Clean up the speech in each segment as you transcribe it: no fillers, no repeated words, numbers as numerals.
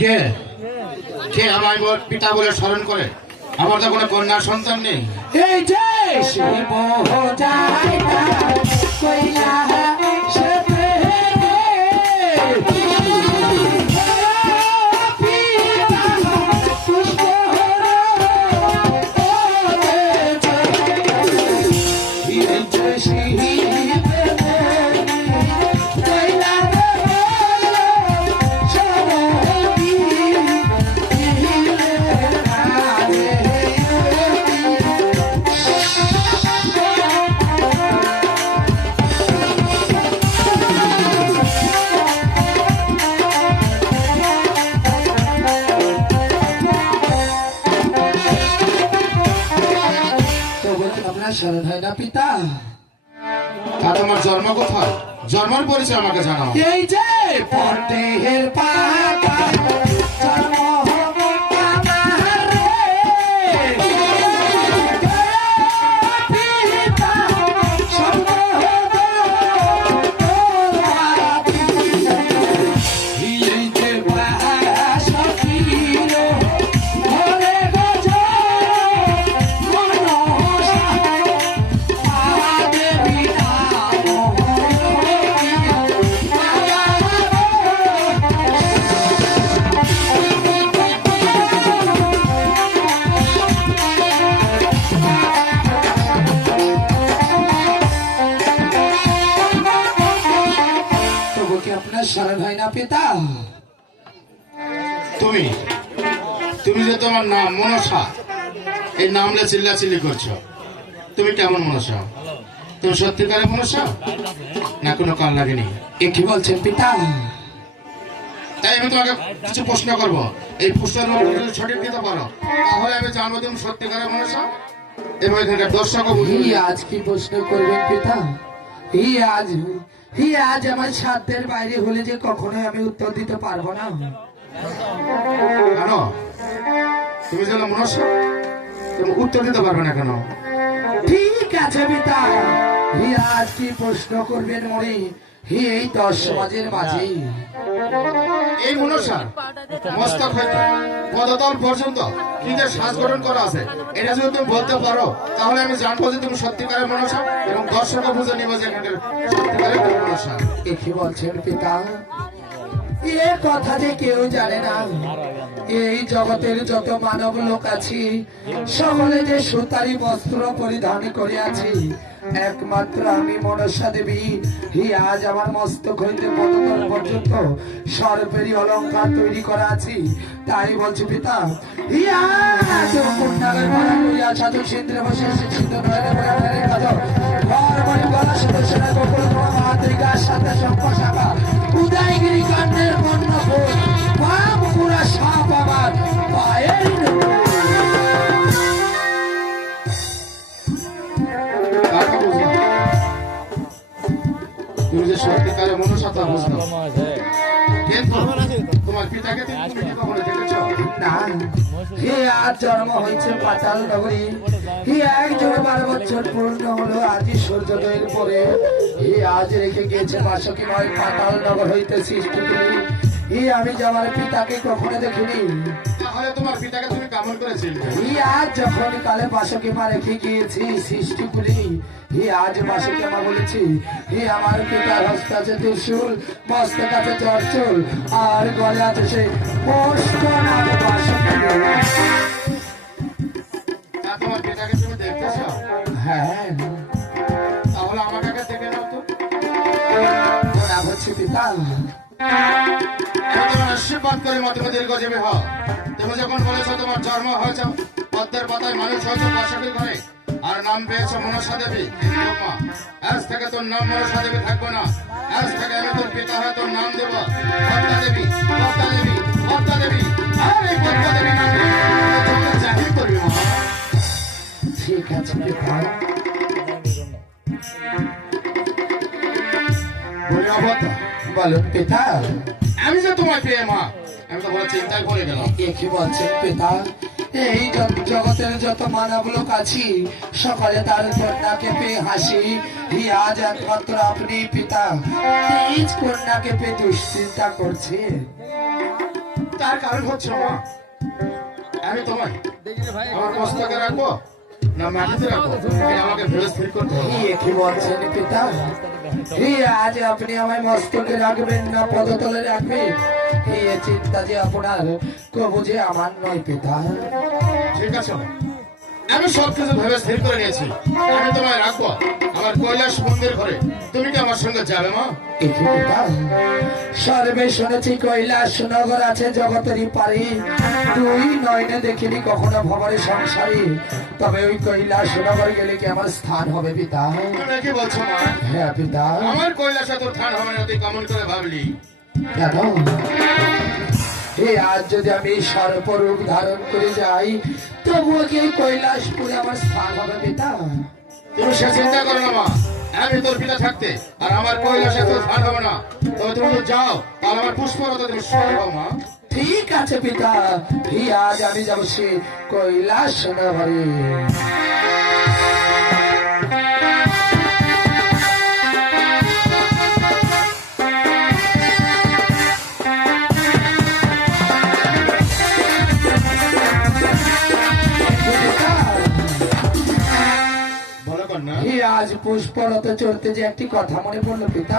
কে কে আমায় পিতা বলে স্মরণ করে? আমার তো কোনো কন্যা সন্তান নেই। এই যে শিব যায় না কইলা সে শরণ হয় না পিতা। তা তোমার জন্ম কোথায়? জন্মের পরিচয় আমাকে জানাও। এই যে পটের পাতা জন্ম আমার রে। পিতা এই যে সখীর ঘরে গজ শরণ হয় না পিতা। তুমি তুমি যে তোমার নাম মনসা, এই নামলে চিল্লাচিল্লি করছো, তুমি কেমন মনসা? তুমি সত্যিকারের মনসা না কোনো কাল লাগেনি? এ কি বলছেন পিতা? তাই আমি তোমাকে কিছু প্রশ্ন করবো, এই প্রশ্নের উত্তর যদি সঠিক দিতে পারো তাহলে আমি জানবো তুমি সত্যিকারের মনসা এবং এখানকার দর্শকও বুঝবে। আজ কি প্রশ্ন করবেন পিতা? আজ আমার সাধ্যের বাইরে হলে যে কখনোই আমি উত্তর দিতে পারবো না। কেন? তুমি যেন মনসা, তুমি উত্তর দিতে পারবে না কেন? ঠিক আছে পিতা, আজ কি প্রশ্ন করবেন মনে এই 10 সমাজের মাঝে এই মনসার মস্তক হইতে পদতল পর্যন্ত কি যে সাজ গঠন করা আছে, এটা যদি তুমি বলতে পারো তাহলে আমি জানবো যে তুমি সত্যিকারের মনসা এবং দর্শকও বুঝে নিব যে এখানকার সত্যিকারের মনসা। এ কি বলছেন পিতা? এ কথা যে কেউ জানে না। এই জগতের যত মানব লোক আছি সকলে যে সুতারি বস্ত্র পরিধান করে আছি, একমাত্র আমি মনসা দেবী আজ আমার মস্তক হইতে পদতল পর্যন্ত সর্বেরই অলঙ্কার তৈরি করা আছি। তাই বলছি পিতা, সাধু সিদ্ধ বসে সিদ্ধ সাথে শাখা উদয়গিরি কান্ডের বন্য পুরা সাপ আমার পায়ের তুমি যে সত্যিকারের মনসা তা বুঝলো, কিন্তু তোমার পিতাকে তুমি কি কখনো দেখেছ? না। আজ জন্ম হয়েছে পাতাল নগরী। 12 বছর পূর্ণ হলো আজই সূর্যোদয়ের পরে। আজ রেখে গিয়েছে বাসকীময় পাতাল নগর হইতে সৃষ্টি করি। আমি যে আমার পিতাকে কখনো দেখিনি। তাহলে তোমার পিতাকে তুমি কেমন করে চিনবে? আজ যখন কালে বাসকীমা রেখে গিয়েছি সৃষ্টি করি, আজ বাসকীমা বলেছি আমার পিতার হস্তে আছে ত্রিশূল, মস্তক আছে চর্চল, আর গলে আছে সে তোমার পিতাকে তুমি দেখতেছ? হ্যাঁ। তাহলে আমাকে দেখে নাও তো। নাম হচ্ছে পিতা। তোমার আশীর্বাদ করে মতে দীর্ঘজীবী হও। তুমি যখন বলেছো তোমার জন্ম হয়েছে পদ্মের পাতায়, মানুষ হয়েছে বাসকের ঘরে, আর নাম পেয়েছ মনসা দেবী। আজ থেকে তোর নাম মনসা দেবী থাকবো না, আজ থেকে আমি তোর পিতা হয়ে তোর নাম দেব পদ্মা দেবী, পদ্মা দেবী, পদ্মা দেবী। আর এই পদ্মা দেবী নাম জাহির করবি মা। ঠিক আছে পিতা। বলো পিতা। আমি যে তোমার পেয়ে মা, আমি তো বলে চিন্তায় পড়ে গেলাম। কি বলছেন পিতা? এই জগতের যত মানব লোক আছি সকলে তার কন্যাকে পেয়ে হাসি। আজ একমাত্র আপনি পিতা নিজ কন্যাকে পেয়ে দুশ্চিন্তা করছে। তার কারণ হচ্ছে মা, আমি তোমায় আমার মস্তকে রাখবো না মাটিতে রাখবো, এটা আমাকে ভেবে স্থির করতে হবে। কি বলছেন পিতা? আজ আপনি আমায় মস্তকে রাখবেন না পদতলে রাখবেন, এই চিন্তা যে আপনার কবু যে আমার নয় পিতা। ঠিক আছে মা, আমি সবকিছু ভেবে স্থির করে নিয়েছি, আমি তোমায় রাখবো আমার কৈলাস মন্দির ঘরে। তুমি কি আমার সঙ্গে যাবে মা? সর্বে শুনেছি কৈলাস নগর আছে জগতেরই পারি, তুই নয়নে দেখিনি কখনো ভবরে সংসারী, তবে ওই কৈলাস নগর গেলে কি আমার স্থান হবে পিতা? তুমি কি বলছো মা? হ্যাঁ পিতা। আমার কৈলাসে তোর ঠান হবে না, তুই কেমন করে ভাবলি? কেন? আজ যদি আমি সর্বরূপ ধারণ করে যাই, তবুও কি এই কৈলাসপুরে আমার স্থান হবে পিতা? তুমি সে চিন্তা করো না মা, আমি তোর পিতা থাকতে আর আমার কৈলাসে তোর ঠান হবে না, তবে তুমি তো যাও, তাহলে আমার পুষ্পরতা তুমি সরব মা। ঠিক আছে পিতা, আজ আমি যাবো সে কৈলাস নগরে। বলো কন্যা, আজ পুষ্পরত চড়তে যে একটি কথা মনে পড়লো পিতা।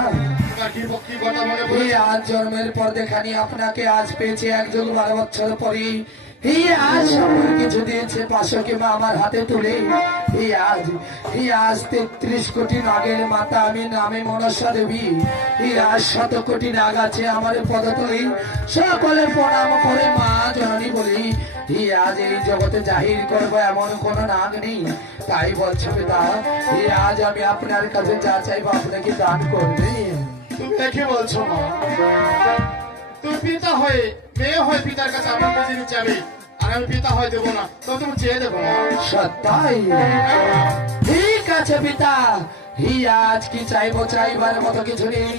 তোমার কি কথা মনে পড়েছে? আজ জন্মের পর দেখানি আপনাকে আজ পেয়েছে 1 যুগ 12 বছর পরে। আজ সকল কিছু দিয়েছে পাশকে মা আমার হাতে তুলে। আজ 33 কোটি নাগের মাতা আমি নামে মনসা দেবী। আজ 100 কোটি নাগ আছে আমার পদতলে, সকলে প্রণাম করে মা জননী বলি। আজ এই জগতে জাহির করবো এমন কোন নাগ নেই, তাই বলছে পিতা আজ আমি আপনার কাছে যা চাইবো আপনাকে দান করবেন। তুমি কি বলছো মা? তুমি পিতা হয়ে মেয়ে হয়ে পিতার কাছে আমার কাছে চাবি, আর আমি পিতা হয়ে দেবো না, তো তুমি চেয়ে দেবো মা। সত্যাই ঠিক আছে পিতা, আজ কি চাইবো চাইবার মতো কিছু নেই।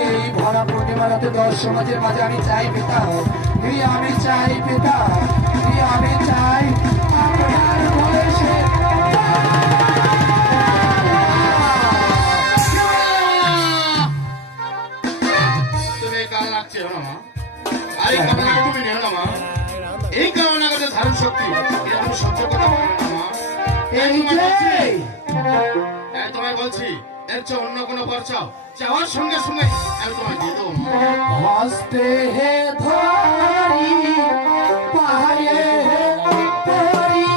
এই ভরা পূর্ণিমা রাতে 10 সমাজের মাঝে আমি চাই পিতা, আমি চাই পিতা, আমি চাই আপনার বয়সে তুমি এই কামনা রাখছো না মা, আর এই কামনা তুমি নেও না মা। এই কামনা করতে ধারণ শক্তি এটা আমি সহ্য করতে পারবো না মা। তোমায় বলছি এর চেয়ে অন্য কোনো পর চাও, চাওয়ার সঙ্গে সঙ্গে আমি তোমায় দিয়ে দেবো মা। হস্তে হে ধরি পায়ে পরি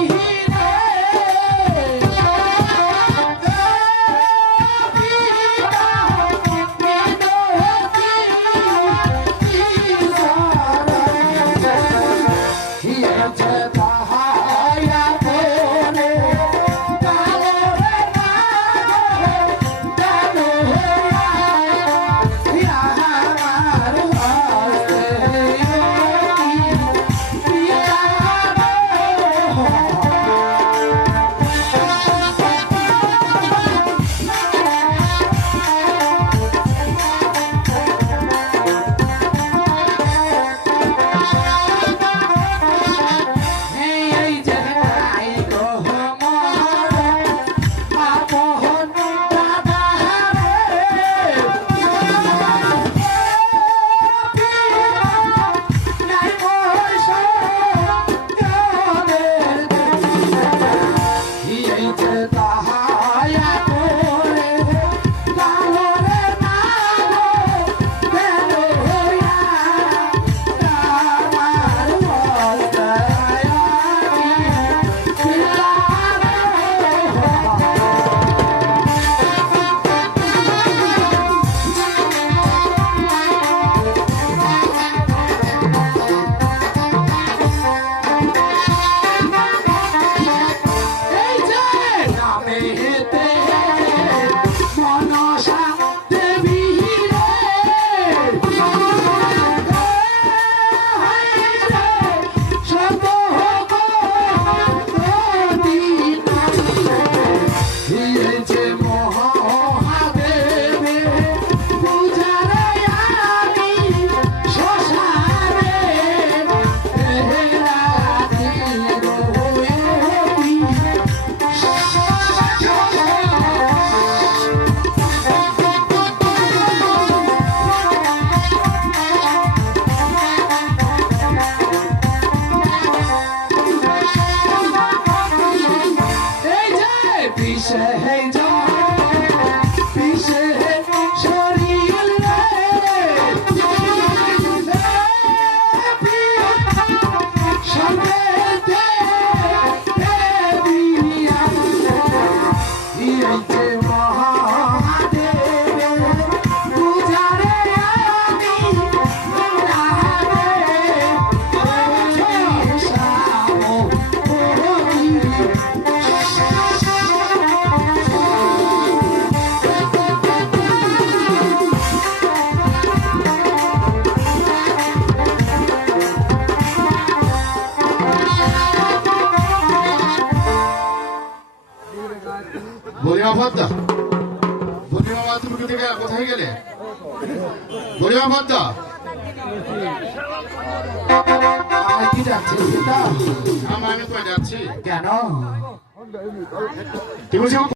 ভদ্দা, বুড়িমা বাবা তুমি কোথায় গেলে? বুড়িমা ভদ্দা, আমি কি যাচ্ছি পিতা? আমি তো যাচ্ছি। কেন? তুমি